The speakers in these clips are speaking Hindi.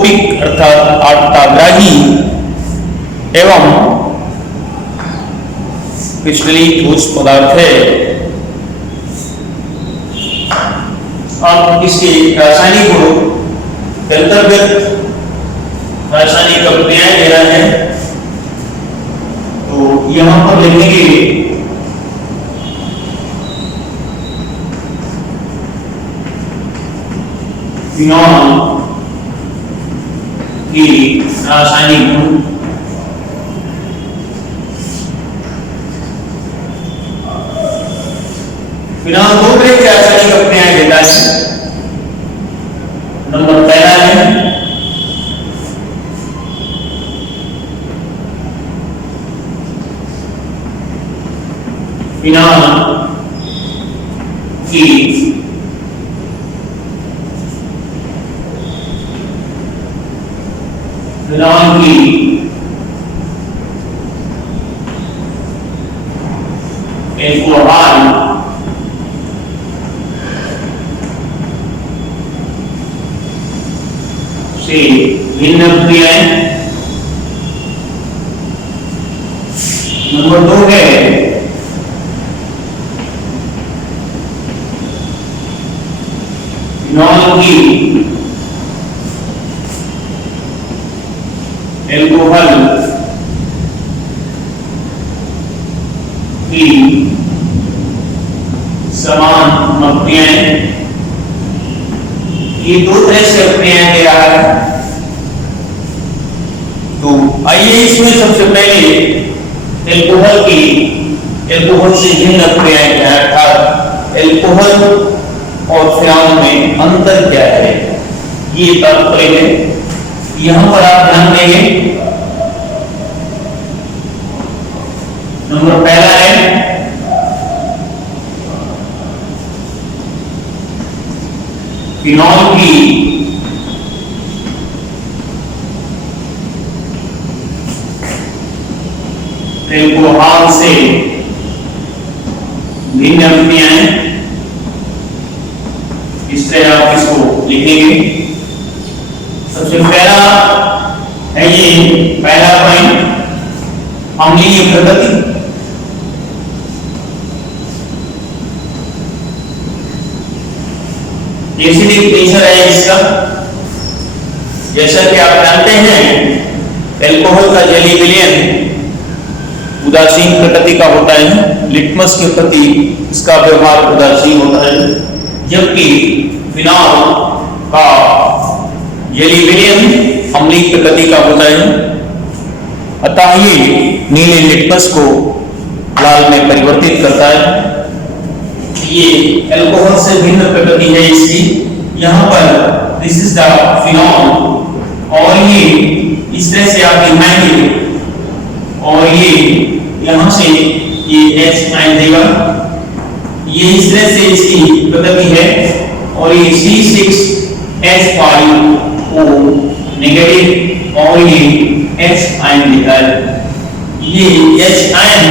हाइड्रोस्कोपिक अर्थात आर्द्रताग्राही एवं क्रिस्टलीय ठोस पदार्थ है। अब इसके रासायनिक गुण के अंतर्गत रासायनिक अभिक्रियाएं दे रहा है, तो यहां पर लिखेंगे फिनॉल की रासायनिक गुण। फिनॉल दो तरह की रासायनिक अभिक्रियाएं देता है। नंबर पहला है फिनॉल की एल्कोहल से भिन्न क्रियाएं। नंबर दो है फिनॉल की एल्कोहल की समान अभिक्रियाएं। ये दो तरह से अभिक्रियाएं दे रहा है। तो आइए इसमें सबसे पहले एल्कोहल से भिन्न अभिक्रियाएं क्या है, अर्थात एल्कोहल और फिनॉल में अंतर क्या है, ये तात्पर्य है। यहां पर आप ध्यान देंगे, नंबर पहला है फिनॉल की एल्कोहल से भिन्न अभिक्रियाएं। इस तरह आप इसको लिखेंगे। सबसे पहला है ये पहला पॉइंट, अम्लीय प्रकृति। एसिडिक नेचर है इसका। जैसा कि आप जानते हैं एल्कोहल का जेली विलयन उदासीन प्रकृति का होता है, लिटमस के प्रति इसका व्यवहार उदासीन होता है, जबकि फिनॉल का जेली विलयन अम्लीय प्रकृति का होता है। अतः ये नीले लिटमस को लाल में परिवर्तित करता है। ये एल्कोहल से भिन्न प्रकृति है इसकी। यहाँ पर दिस इज द फिनॉल, और ये इस तरह से आप दिखाएंगे, और ये यहाँ से ये H आयन देगा। ये इस तरह से इसकी प्रकृति है, और ये C6H5O नेगेटिव, और ये H आयन देता है। ये H आयन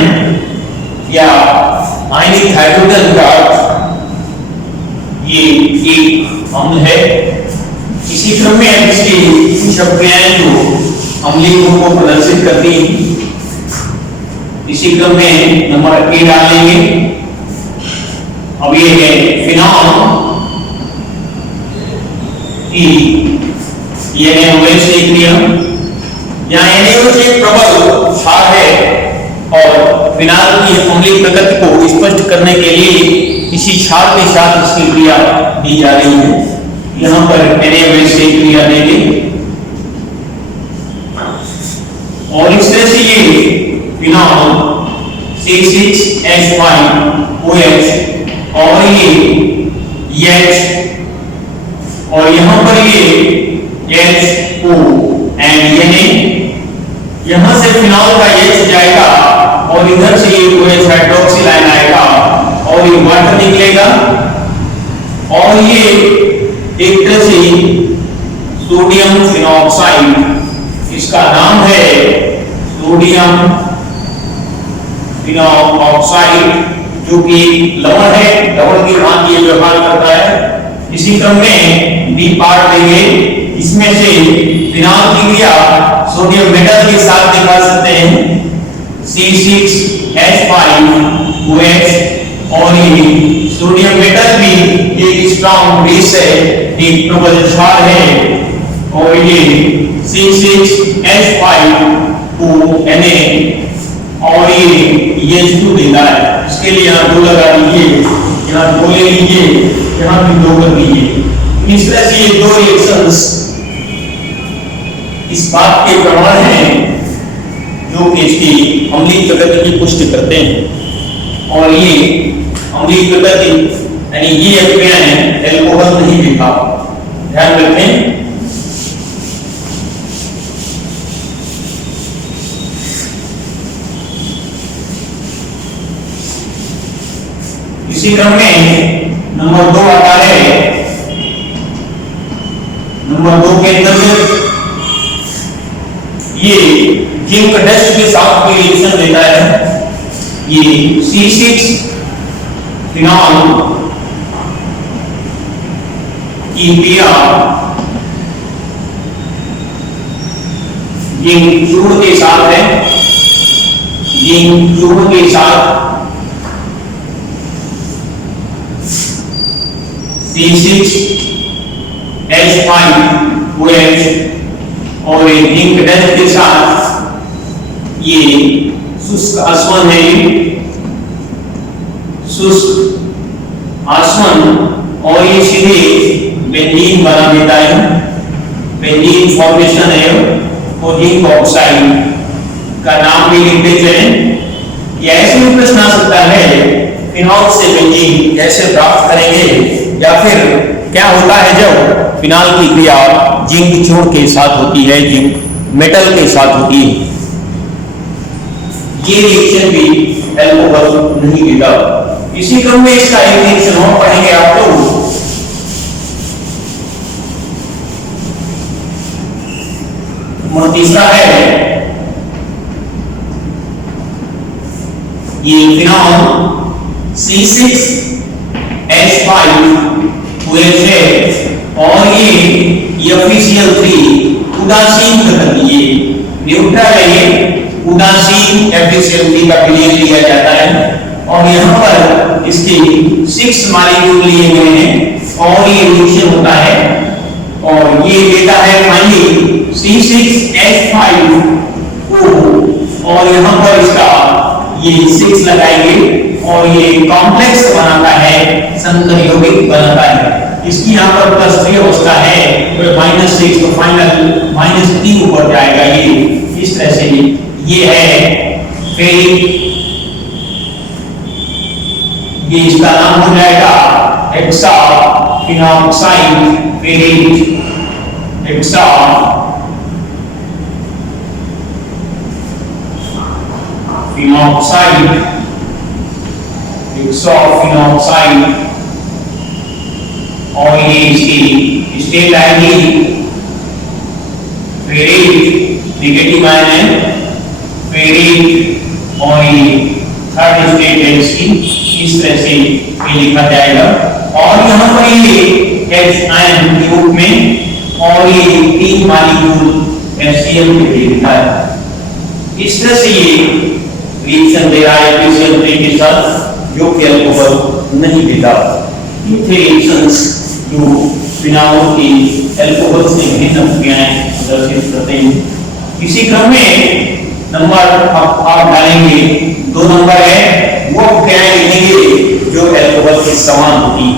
या आयनिक हाइड्रोजन का ये एक अम्ल है। इसी क्रम में इसकी कुछ अभिक्रियाएं जो अम्लीय गुण को प्रदर्शित करती हैं, इसी क्रम में नंबर ए डालेंगे। अब ये है फिनॉल की NaOH क्रिया। यहाँ NaOH एक प्रबल क्षार है, और फिनॉल की अम्लीय प्रकृति को स्पष्ट करने के लिए इसी क्षार के साथ इसकी क्रिया दी जा रही है। यहाँ पर NaOH से क्रिया देंगे, और इस तरह से ये फिनॉल C6H5OH और ये H, और यहाँ पर ये HO एंड Na, यहाँ से फिनॉल का H जाएगा, और इधर से ये OH हाइड्रोक्सिल आयन आएगा, और ये वाटर निकलेगा, और ये एक तरह से सोडियम फिनॉक्साइड, इसका नाम है सोडियम फिनॉक्साइड, जो कि लवण है, लवण की भांति ये व्यवहार करता है। इसी क्रम में बी पार्ट देंगे, इसमें से फिनॉल की क्रिया सोडियम मेटल के साथ दिखा सकते हैं C6H5OH, और ये सोडियम मेटल भी एक स्ट्रॉन्ग बेस है, एक प्रबल क्षार है, और ये C6H5ONA और ये H2 देता है। इसके लिए यहाँ 2 लगा दीजिए, यहाँ 2 ले लीजिए, यहाँ भी 2 कर दीजिए। इस तरह से ये 2 रिएक्शंस इस बात के प्रमाण हैं जो कि इसकी अम्लीय प्रकृति की पुष्टि करते हैं। और ये अम्लीय प्रकृति यानी ये अभिक्रियाएं एल्कोहल नहीं दिखा, ध्यान रखें। इसी क्रम में नंबर 2 आता है। नंबर 2 के अंतर्गत ये जिंक डस्ट के साथ कोई रिएक्शन देता है। ये C6 फिनॉल की क्रिया जिंक चूर्ण के साथ है। जिंक चूर्ण के साथ C6H5OH और जिंक डस्ट के साथ ये शुष्क आसवन है, शुष्क आसवन, और ये सीधे बेंजीन बना देता है। बेंजीन फॉर्मेशन है और जिंक ऑक्साइड का नाम भी लिखते चलें। या ऐसे भी प्रश्न आ सकता है फिनॉल से बेंजीन कैसे प्राप्त करेंगे, या फिर क्या होता है जब फिनॉल की क्रिया जिंक चूर्ण के साथ होती है, जिंक मेटल के साथ होती है। ये रिएक्शन भी एल्कोहल नहीं देता। इसी क्रम में इसका एक रिएक्शन और पढ़ेंगे आप तो तीसरा है ये फिनॉल C6H5OH है, और ये FeCl3 उदासीन प्रकृति, ये न्यूट्रल है, ये उदासीन FeCl3 का विलयन लिया जाता है। और यहाँ पर इसके 6 मॉलिक्यूल लिए गए हैं और ये रिएक्शन होता है, और ये देता है फाइनली C6H5O, और यहाँ पर इसका ये 6 लगाएंगे और ये कॉम्प्लेक्स बनाता है, संकर यौगिक बनाता है। इसकी यहाँ पर +3 अवस्था है, तो -6, तो फाइनल -3 ऊपर जाएगा। ये इस तरह से ये है फेरिक, ये इसका नाम हो जाएगा hexa phenoxide ferric, hexa phenoxide, hexaphenoxide, और ये इसकी स्टेट आएगी फेरिक, नेगेटिव आयन है फेरिक, और ये थर्ड स्टेट है इसकी, इस तरह से ये लिखा जाएगा। और यहाँ पर ये H आयन के रूप में, और ये 3 मॉलिक्यूल HCl के लिखा है। इस तरह से ये रिएक्शन दे रहा है FeCl3 के साथ, जो कि एल्कोहल नहीं देता। ये थे रिएक्शंस जो फिनॉल की एल्कोहल से भिन्न क्रियाएं प्रदर्शित करते हैं। इसी क्रम में नंबर आप डालेंगे, 2 नंबर है वो क्रियाएं लिखेंगे जो एल्कोहल के समान होती है।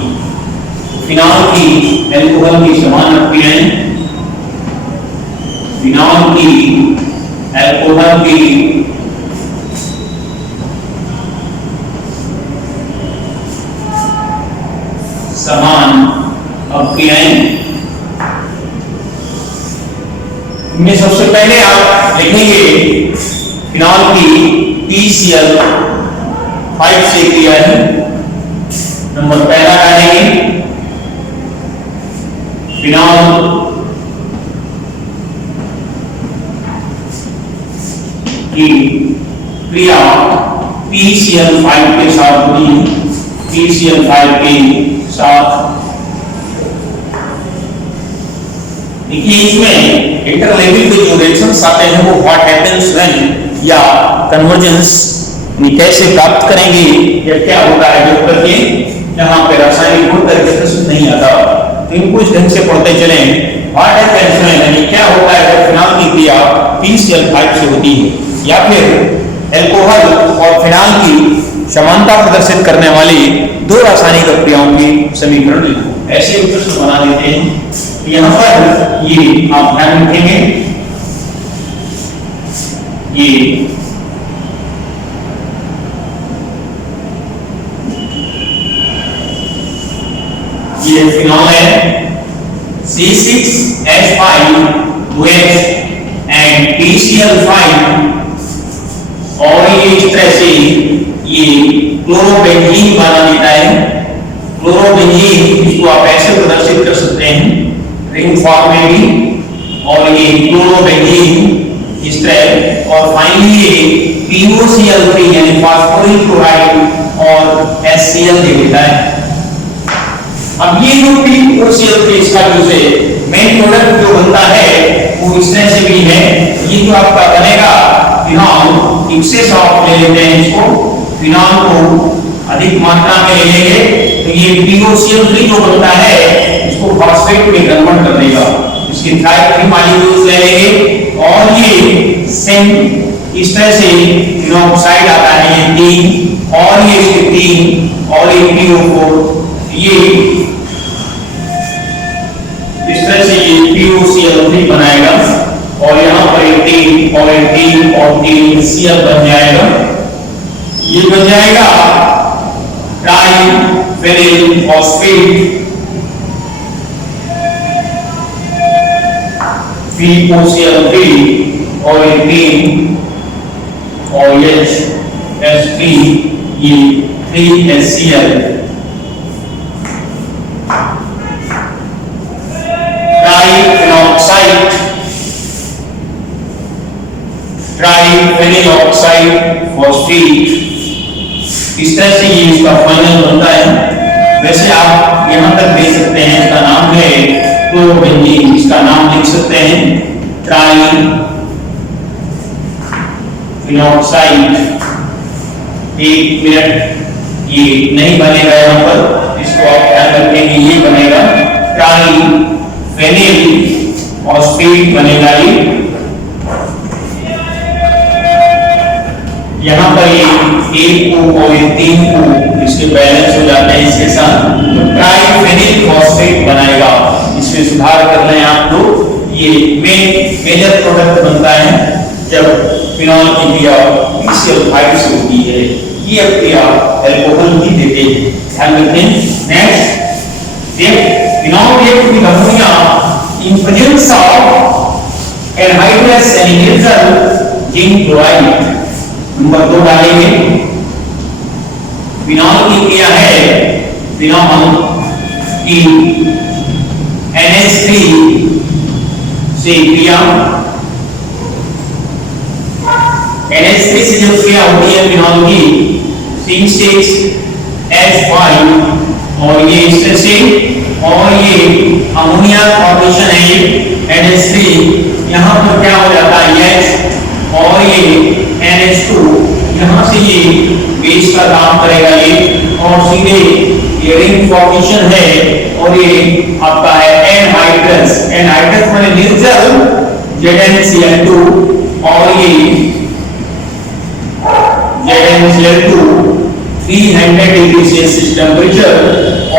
फिनॉल की एल्कोहल की समान क्रियाएं, फिनॉल की एल्कोहल की समान अभिक्रियाएं। इनमें सबसे पहले आप लिखेंगे फिनॉल की PCl5 से क्रिया है। नंबर पहला डालेंगे फिनॉल की क्रिया PCl5 के साथ होती है, PCl5 के साथ देखिए इसमें इंटरलेवल के जो रिएक्शंस आते हैं वो व्हाट हैपेंस व्हेन या कन्वर्जेंस कैसे प्राप्त करेंगे या क्या होता है, जब तक ये यहाँ पे रासायनिक गुण करके प्रश्न नहीं आता। तो इनको इस ढंग से पढ़ते चलें। व्हाट हैपेंस व्हेन यानी क्या होता है जब फिनॉल की क्रिया PCl5 से होती है, या फिर अल्कोहल और फिनॉल की समानता प्रदर्शित करने वाली दो रासायनिक क्रियाओं की समीकरण लिखो। ऐसे प्रश्न बना देते हैं। यहाँ पर ये आप ध्यान रखेंगे, ये फिनॉल है C6H5OH एंड PCl5 और ये इस तरह से ये क्लोरोबेंजीन बना देता है। क्लोरोबेंजीन इसको आप ऐसे प्रदर्शित कर सकते हैं रिंग फॉर्म में भी, और ये क्लोरोबेंजीन इस तरह, और फाइनली ये POCl3 यानी फास्फोरिक क्लोराइड और HCl दे देता है। अब ये जो POCl3 इसका जो से मेन प्रोडक्ट जो बनता है वो इस तरह से भी है। ये जो आपका बनेगा फिनॉल, एक्सेस ऑफ ले लेते हैं इसको, फिनॉल को अधिक मात्रा में ले लेंगे तो ये POCl3 जो बनता है इसको फॉस्फेट में कन्वर्ट कर देगा। इसके 3 मॉलिक्यूल्स ले लेंगे और ये सेम इस तरह से फिनॉक्साइड आता है, ये 3 और ये इसके 3 और ये PO4, ये इस तरह से ये POCl3 बनाएगा और यहाँ पर एक 3 और एक 3 और 3 Cl बन जाएगा। ये बन जाएगा ट्राइफेनिल फॉस्फेट POCl3 और एक 3 और H3 ये 3HCl ट्राइफेनिल ऑक्साइड फॉस्फेट। इस तरह से ये इसका फाइनल बनता है। वैसे आप यहां तक दे सकते हैं, इसका नाम है क्लोरोबेंजीन, इसका नाम लिख सकते हैं ट्राइफेनॉक्साइड। एक मिनट, ये नहीं बनेगा यहां पर, इसको आप ध्यान रखेंगे, ये बनेगा ट्राइफेनिल फॉस्फेट बनेगा। ये यहाँ पर ये 1 को और ये 3 को इसके बैलेंस हो जाते हैं इसके साथ, तो ट्राइफेनिल फॉस्फेट बनाएगा। इसमें सुधार कर लें आप लोग। ये मेजर प्रोडक्ट बनता है जब फिनॉल की क्रिया PCl5 से होती है। ये क्रिया अल्कोहल की देते हैं, ध्यान रखें। Next, phenol react with ammonia in presence of anhydrous and zinc chloride. Number 2 डालेंगे। फिनॉल की क्रिया है, फिनॉल की NH3 से क्रिया, NH3 से जब क्रिया होती है फिनॉल की C6H5 और ये इस तरह से, और ये अमोनिया फॉर्मेशन है NH3, यहाँ पर क्या हो जाता है H और ये NH2, यहाँ से ये बेस का काम करेगा ये, और सीधे ये रिंग फॉर्मेशन है, और ये आपका है एनहाइड्रस। एनहाइड्रस माने निर्जल ZnCl2, और ये ZnCl2 300 डिग्री सेल्सियस टेम्परेचर,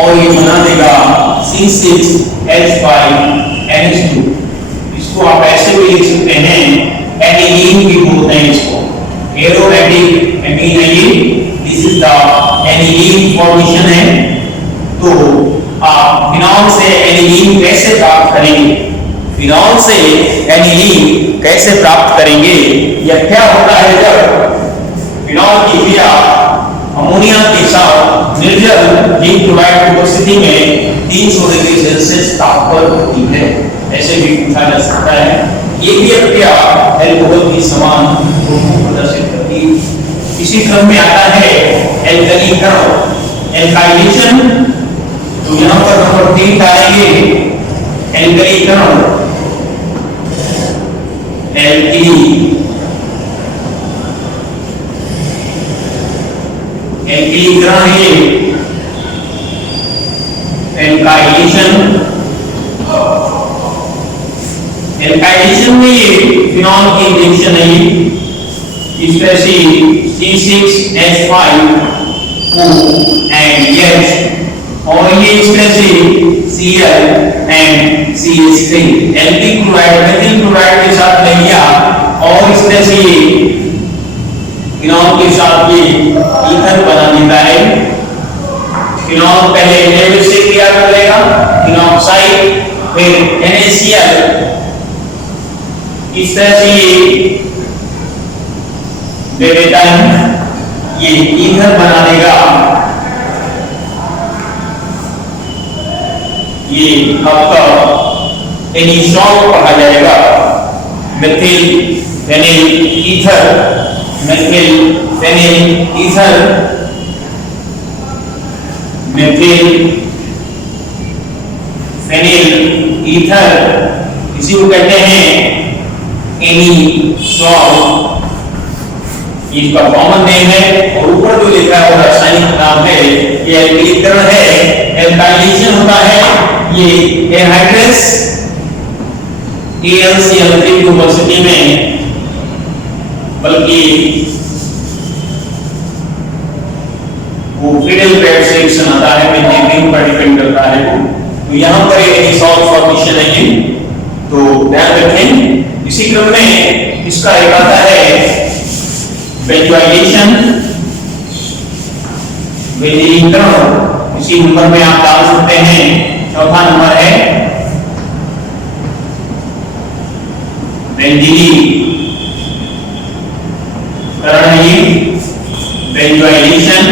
और ये बना देगा C6H5NH2। इसको आप ऐसे भी लिख सकते हैं, एनिलीन भी बोलते हैं इसको, एरोमेटिक एमीन है ये, this is the aniline formation है। तो आप फिनॉल से एनिलीन कैसे प्राप्त करेंगे, फिनॉल से एनिलीन कैसे प्राप्त करेंगे, या क्या होता है जब फिनॉल की क्रिया अमोनिया के साथ निर्जल जिंक क्लोराइड की उपस्थिति में 300 डिग्री सेल्सियस ताप पर होती है, ऐसे भी पूछा जा सकता है। ये भी क्रिया अल्कोहल की समान गुण को प्रदर्शित करती है। इसी क्रम में आता है एल्कलीकरण, एल्काइलेशन, तो यहाँ पर नंबर 3 डालेंगे एल्कलीकरण। एल्किली एल्किलीकरण है एल्काइलेशन एल्काइलेशन में फिनॉल की रिएक्शन है इस तरह से C6H5O and H और ये इस तरह से Cl and CH3 alkyl chloride methyl chloride के साथ ले लिया और इस तरह से फिनॉल के साथ ये ईथर बना देता है। फिनॉल पहले NaOH से क्रिया करेगा फिनॉक्साइड फिर NaCl इस तरह से दे देता है ये ईथर बना देगा। ये आपका एनिसॉल कहा जाएगा methyl phenyl ether methyl phenyl ether methyl phenyl ether इसी को कहते हैं एनिसॉल। इसका कॉमन नेम है और ऊपर जो लिखा है वो रासायनिक नाम है। ये एल्किलीकरण है एल्काइलेशन होता है ये एनहाइड्रस AlCl3 यूनिवर्सिटी में बल्कि वो फिडल ब्रेड से रिएक्शन आता है मेथेन पर डिपेंड करता है वो। तो यहाँ पर एनिसॉल फॉर्मेशन है ये तो ध्यान रखें। इसी क्रम में इसका एक आता है बेंजोइलेशन बेंजीकरण इसी नंबर में आप डाल सकते हैं। चौथा नंबर है बेंजीलीकरण बेंजोइलेशन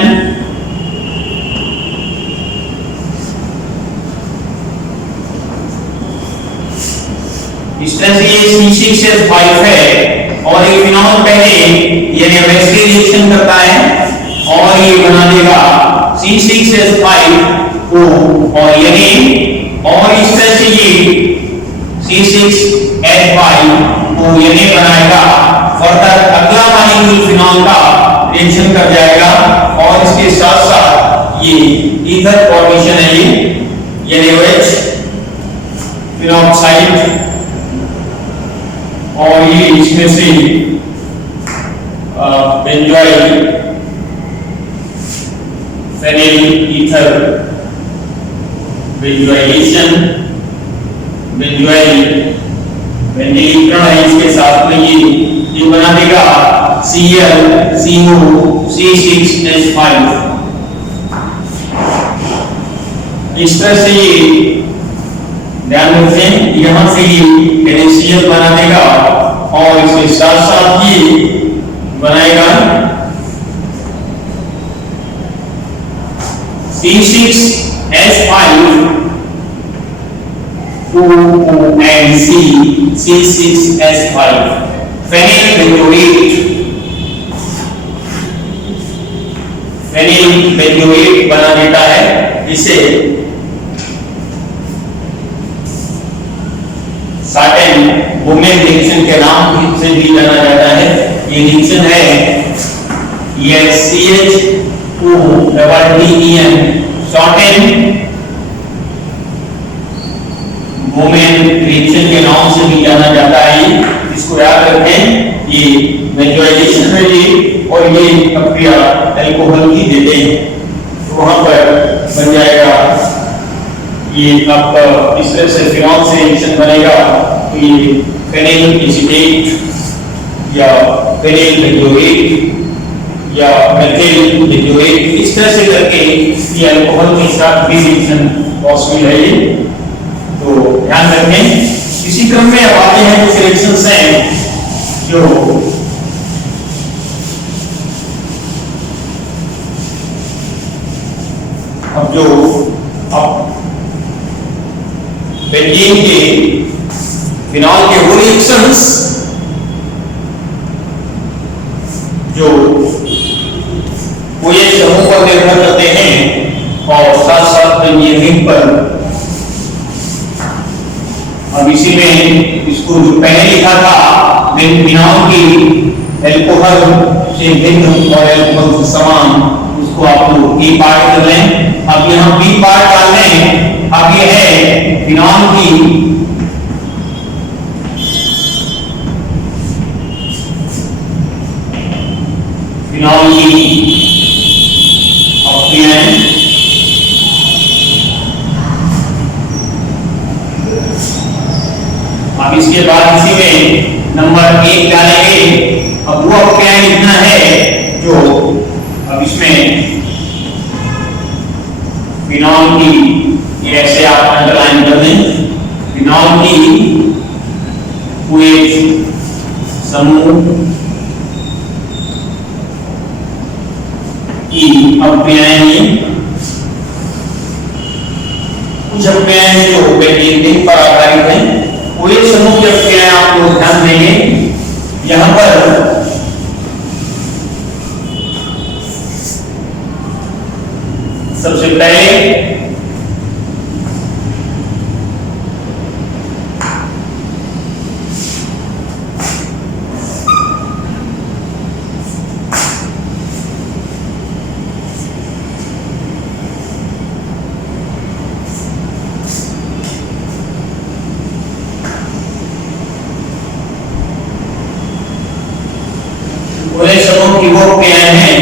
इस तरह से ये C6H5 है और ये फिनॉल पहले ये नेवेस्टी रिएक्शन करता है और ये बना देगा C6H5O और यानी और इस तरह से ये C6H5O यानी बनाएगा फर्दर अगला मॉलिक्यूल फिनॉल का रिएक्शन कर जाएगा और इसके साथ साथ ये ईथर फॉर्मेशन है ये NaOH फिनॉक्साइड और ये इसमें से benzoyl phenyl ether benzoylation benzoyl बेंजीलीकरण है इसके साथ में ये बना देगा ClCO C6H5 इस तरह से ये ध्यान रखें यहां से ये NaCl बना देगा और इसके साथ साथ ये बनाएगा C6H5 O and C6H5 phenyl benzoate बना देता है। इसे सार्टेन वुमेन रिएक्शन के नाम से भी जाना जाता है। ये रिएक्शन है ये CH2-DEN सार्टेन वुमेन रिएक्शन के नाम से भी जाना जाता है। इसको याद रखें ये बेंजोइलेशन है ये और ये प्रक्रिया अल्कोहल की देते हैं तो वहां पर बन जाएगा ये आपका इस तरह से फिनॉल से रिएक्शन बनेगा तो ये फेनिल एसीटेट या फेनिल बेंजोएट या मेथिल बेंजोएट इस तरह से करके ये अल्कोहल के साथ भी रिएक्शन पॉसिबल है ये तो ध्यान रखें। इसी क्रम में अब आते हैं कुछ रिएक्शंस हैं जो बेंजीन के फिनॉल के वो रिएक्शंस जो पूरे समूह पर निर्भर करते हैं और साथ साथ बेंजीन पर अब इसी में इसको जो पहले लिखा था फिनॉल की एल्कोहल से भिन्न और एल्कोहल से समान, उसको आप लोग ए पार्ट कर लें। अब यहाँ बी पार्ट डाल लें। अब ये है फिनॉल की अपक्रियाएं। अब इसके बाद इसी में नंबर 1 डालेंगे। अब वो अपक्रियाएं लिखना है जो अब इसमें फिनॉल की, ये ऐसे आप अंडरलाइन कर दें, फिनॉल की पूरे समूह की अपक्रियाएं, कुछ अपक्रियाएं जो बेंजीन पर आधारित हैं, पूरे समूह की अपक्रियाएं आप लोग ध्यान देंगे। यहां पर सबसे पहले पूरे समूह की वो अपक्रियाएं हैं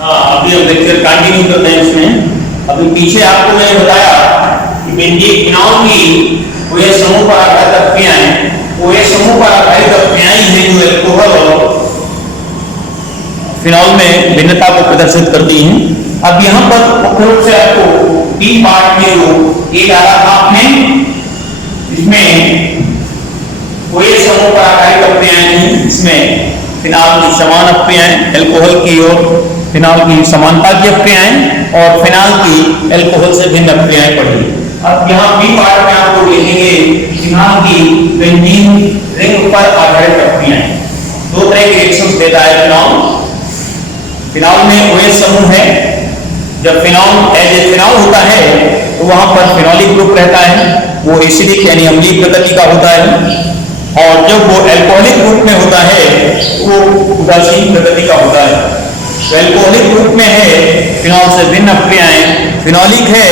अभी हम लेक्चर कंटिन्यू करते हैं इसमें। अभी पीछे आपको मैंने बताया कि बेंजीन फिनॉल की पूरे समूह पर आधारित अपक्रियाएं, पूरे समूह पर आधारित अपक्रियाएं हैं जो एल्कोहल और फिनॉल में भिन्नता को प्रदर्शित करती हैं। अब यहाँ पर मुख्य रूप से आपको बी पार्ट में जो ए डाला था आपने, इसमें पूरे समूह पर आधारित अपक्रियाएं हैं। इसमें फिनॉल की समान अपक्रियाएं, एल्कोहल की और फिनॉल की समानता की अपक्रियाएं और फिनॉल की एल्कोहल से भिन्न अपक्रियाएं पढ़ी। अब यहाँ बी पार्ट में आप लोग लिखेंगे फिनॉल की बेंजीन रिंग पर आधारित अपक्रियाएं। दो तरह के रिएक्शंस देता है फिनॉल। फिनॉल में OH समूह है। जब फिनॉल एज ए फिनॉल होता है तो वहां पर फिनोलिक ग्रुप रहता है, वो एसिडिक यानी अम्लीय प्रकृति का होता है। और जब वो एल्कोहलिक ग्रुप में होता है वो उदासीन प्रकृति का होता है। तो एल्कोहलिक ग्रुप में है फिनॉल से भिन्न अपक्रियाएं, फिनोलिक है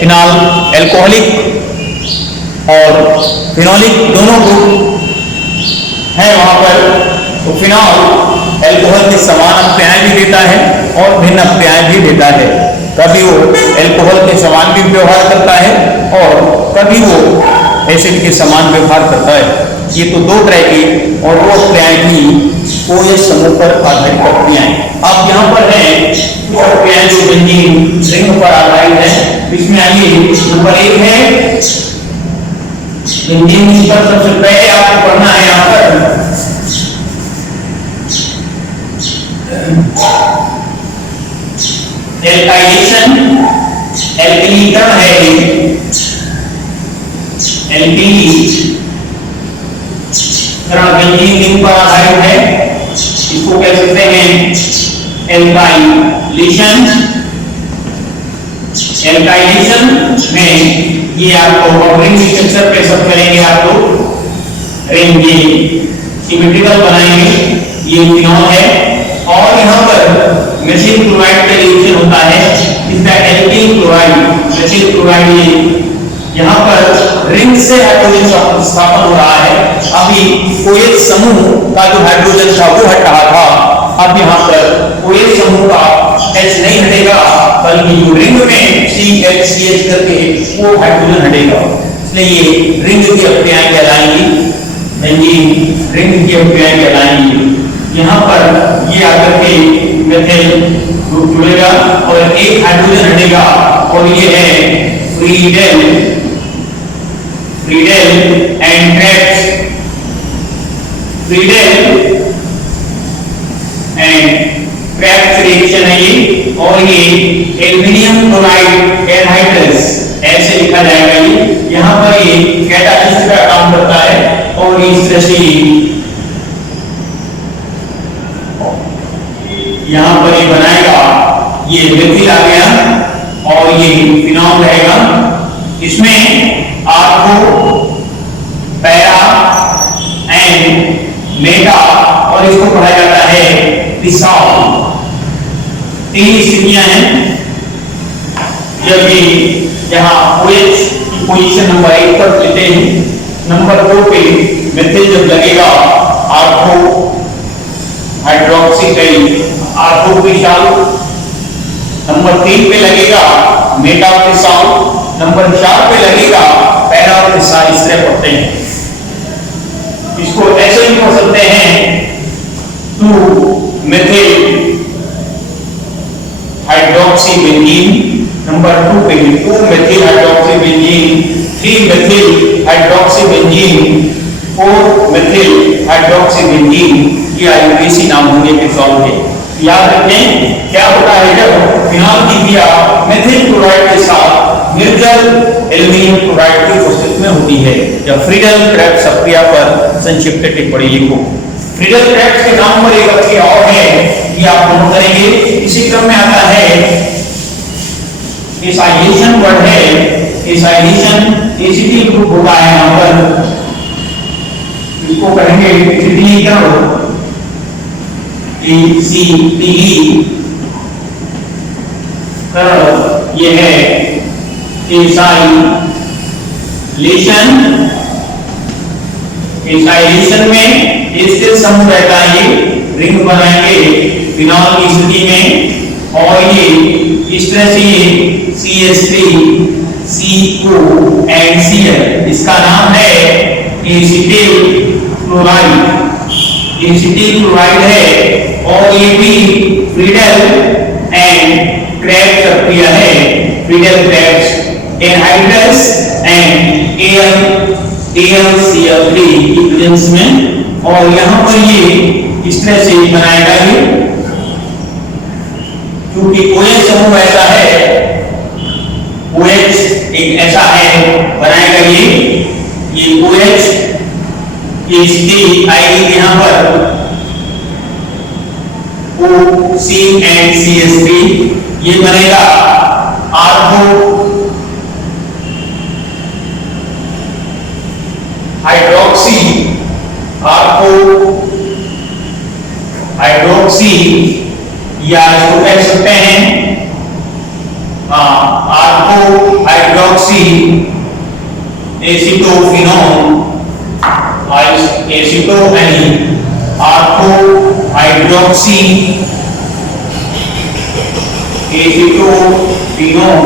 फिनॉल एल्कोहलिक और फिनोलिक दोनों ग्रुप है वहां पर। तो फिनॉल एल्कोहल के समान अपक्रियाएं भी देता है और भिन्न अपक्रियाएं भी देता है। कभी वो एल्कोहल के समान भी व्यवहार करता है और कभी वो एसिड के समान व्यवहार करता है। ये तो दो तरह की और वो अपक्रियाएं थी OH समूह पर आधारित अपक्रियाएं। अब यहाँ पर है कुछ अपक्रियाएं जो बेंजीन रिंग पर आधारित है। इसमें आइए नंबर 1 है बेंजीन रिंग पर सबसे पहले आपको पढ़ना है यहाँ पर एल्काइलेशन, एल्किलीकरण है। एल्किलीकरण बेंजीन रिंग पर आधारित है। इसको कह सकते हैं एल्काइलेशन। एल्काइलेशन में ये आपको रिंग स्ट्रक्चर पे सब करेंगे आप लोग। रिंग ये सिमेट्रिकल बनाएंगे। ये फिनॉल है और यहाँ पर मेथिल क्लोराइड का रिएक्शन होता है। इसका एल्किल क्लोराइड, मेथिल क्लोराइड यहाँ पर रिंग से हाइड्रोजन का प्रतिस्थापन हो रहा है। अभी OH समूह का जो हाइड्रोजन था वो हट रहा था। अब यहाँ पर OH समूह का H नहीं हटेगा बल्कि जो रिंग में CH करके वो हाइड्रोजन हटेगा। इसलिए ये रिंग की अपक्रियाएं कहलाएंगी, बेंजीन रिंग की अपक्रियाएं कहलाएंगी। यहाँ पर ये आकर के मेथिल ग्रुप जुड़ेगा और एक हाइड्रोजन हटेगा और ये है Friedel and traps Friedel and Krebs reaction है ये, और ये एल्युमिनियम क्लोराइड एनहाइड्रस ऐसे लिखा जाएगा। ये यहाँ पर ये कैटालिस्ट का काम करता है और इस तरह से यहाँ पर ये बनाएगा, ये मेथिल आ गया और ये फिनॉल रहेगा। इसमें आर्थो, पैरा एंड मेटा, और इसको पढ़ा जाता है पिसाल। तीन स्थितियां हैं जबकि यहाँ OH की पोजीशन नंबर 1 पर लेते हैं। नंबर 2 पे मेथिल जब लगेगा आर्थो हाइड्रोक्सी आर्थो पिसाल, नंबर 3 पे लगेगा मेटा पिसाल, नंबर 4 पे लगेगा पैरा पिसाल। इस तरह पढ़ते हैं। इसको ऐसे भी पढ़ सकते हैं 2 मेथिल हाइड्रोक्सी बेंजीन, नंबर 2 पे 2 methyl hydroxy benzene, 3 methyl hydroxy benzene, 4 methyl hydroxy benzene. ये आईयूपीएसी नाम होंगे पिसाल के। याद रखें क्या होता है जब फिनॉल की क्रिया मेथिल क्लोराइड के साथ निर्जल एल्युमिनियम क्लोराइड की उपस्थिति में होती है। या फ्रीडेल क्रेब्स प्रक्रिया पर संक्षिप्त टिप्पणी लिखो। फ्रीडेल क्रेब्स के नाम पर एक प्रक्रिया और है, ये आप नोट करेंगे। इसी क्रम में आता है एसाइलेशन वर्ड है। एसाइलेशन एसिटिल ग्रुप होता है यहाँ पर, इसको कहेंगे एसिटिलीकरण, ये है एसाइलेशन। एसाइलेशन में स्थिर समूह रहता है, ये रिंग बनाएंगे फिनॉल की स्थिति में, और ये इस तरह से CH3 CO एंड Cl, इसका नाम है एसिटिल क्लोराइड। एसिटिल क्लोराइड है और ये भी फ्रीडेल एंड क्रेब्स प्रक्रिया है। Friedel Krebs anhydrous and AlCl3 की प्रेजेंस में, और यहाँ पर ये इस तरह से बनाएगा ये, क्योंकि OH समूह ऐसा है, OH एक ऐसा है बनाएगा ये OH की स्थिति आएगी यहाँ पर OC एंड CH3, ये बनेगा आर्थो हाइड्रोक्सी, या इसको कह सकते हैं आर्थो हाइड्रोक्सी एसिटोफिनोन, एसिटो यानी आर्थो हाइड्रोक्सी एसिटोफिनोन,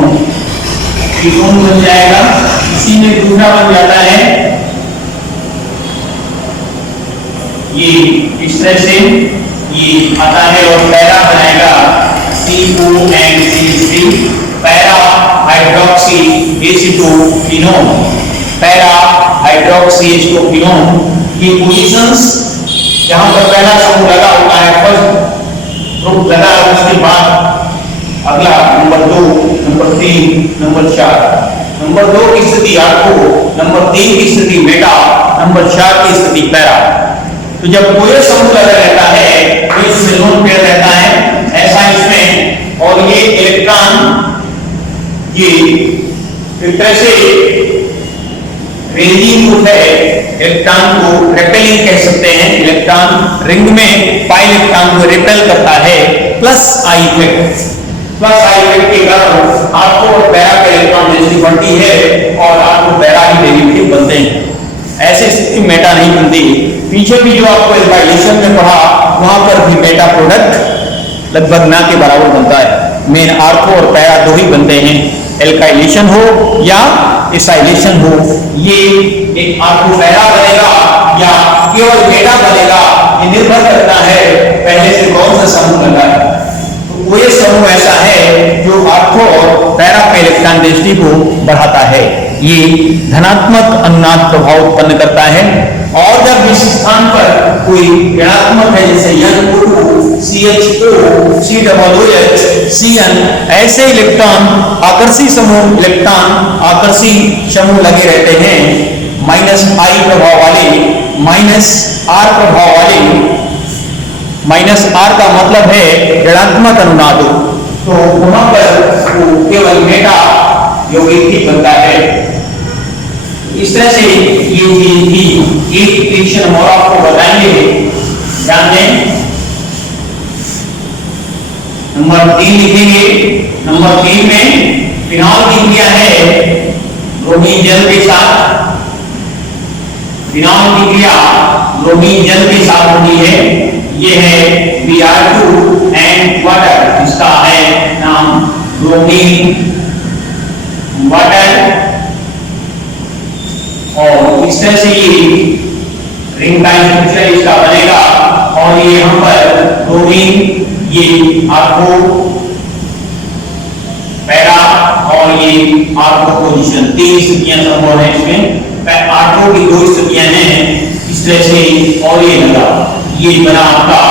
फिनोन बन जाएगा। इसी में दूसरा बन जाता है ये इस तरह से ये आता है, और पैरा बनाएगा CO and CH3, para hydroxy acetophenone, para hydroxy acetophenone. ये पोजीशंस यहाँ पर पहला समूह लगा होता है, फर्स्ट ग्रुप लगा, उसके बाद अगला नंबर 2, नंबर 3, नंबर 4। नंबर 2 की स्थिति आर्थो, नंबर 3 की स्थिति मेटा, नंबर 4 की स्थिति पैरा। तो जब कोई समूह लगा रहता है तो इसमें लोन पेयर रहता है ऐसा इसमें, और ये इलेक्ट्रॉन ये एक तरह से रेंजिंग ग्रुप है, इलेक्ट्रॉन को रेपेलिंग कह सकते हैं। इलेक्ट्रॉन रिंग में पाई इलेक्ट्रॉन को रिपेल करता है, plus I effect. Plus I effect के कारण आर्थो और पैरा के इलेक्ट्रॉन डेंसिटी बढ़ती है और आर्थो पैरा ही डेरिवेटिव बनते हैं। ऐसे स्थिति मेटा नहीं बनती। पीछे भी जो आपको एल्काइलेशन में पढ़ा वहां पर भी मेटा प्रोडक्ट लगभग ना के बराबर बनता है। मेन आर्थो और पैरा दो ही बनते हैं, एल्काइलेशन हो या एसाइलेशन हो। ये एक आर्थो पैरा बनेगा या केवल मेटा बनेगा, ये निर्भर करता है पहले से कौन सा समूह लगा है। तो कोई समूह ऐसा है जो आर्थो और पैरा के इलेक्ट्रॉन डेंसिटी को बढ़ाता है। ये धनात्मक अनुनाद प्रभाव उत्पन्न करता है। और जब इस स्थान पर कोई ऋणात्मक है, जैसे NO2 CHO COOH CN, ऐसे इलेक्ट्रॉन आकर्षी समूह लगे रहते हैं -I प्रभाव वाले, -R प्रभाव वाले। -R का मतलब है ऋणात्मक अनुनाद, तो वहां पर केवल मेटा यौगिक ही बनता है। इस तरह से ये चीज भी एक रिएक्शन और आपको बताएंगे, ध्यान दें। नंबर 3 लिखेंगे। नंबर 3 में फिनॉल की क्रिया है ब्रोमीन जल के साथ। फिनॉल की क्रिया ब्रोमीन जल के साथ होती है। ये है Br2 एंड वाटर, इसका है नाम ब्रोमीन वाटर। और इस तरह से ये रिंग का स्ट्रक्चर इसका बनेगा। और ये यहाँ पर ब्रोमीन, ये आर्को पैरा और ये आर्को पोजीशन, 3 स्थितियां संभव है इसमें। आर्को की 2 स्थितियां हैं इस तरह से। और ये लगा, ये बना आपका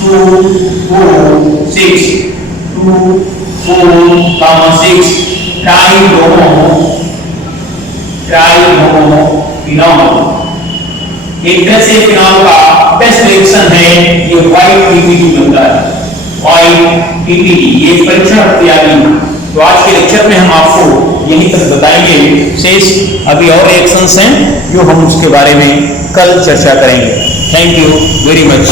2O6 ट्राइब्रोमो फिनॉल। एक तरह से फिनॉल का बेस्ट रिएक्शन है ये व्हाइट PPT बनता है, व्हाइट PPT। ये परीक्षण तैयारी। तो आज के लेक्चर में हम आपको यहीं तक बताएंगे। शेष अभी और रिएक्शंस हैं जो हम उसके बारे में कल चर्चा करेंगे। Thank you very much.